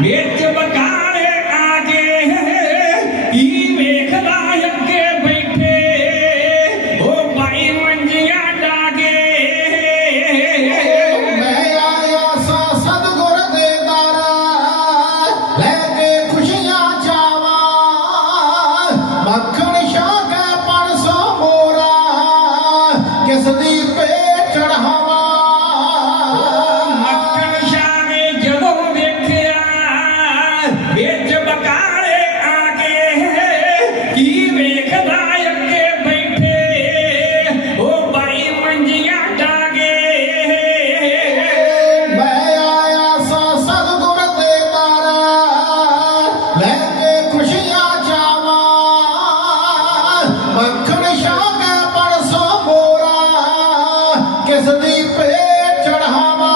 Bien, Makhan Shah ਦਾ ਪਰਸੋਂ ਮੋਰਾ ਕਿਸ ਦੀ ਪੇ ਚੜਾਵਾ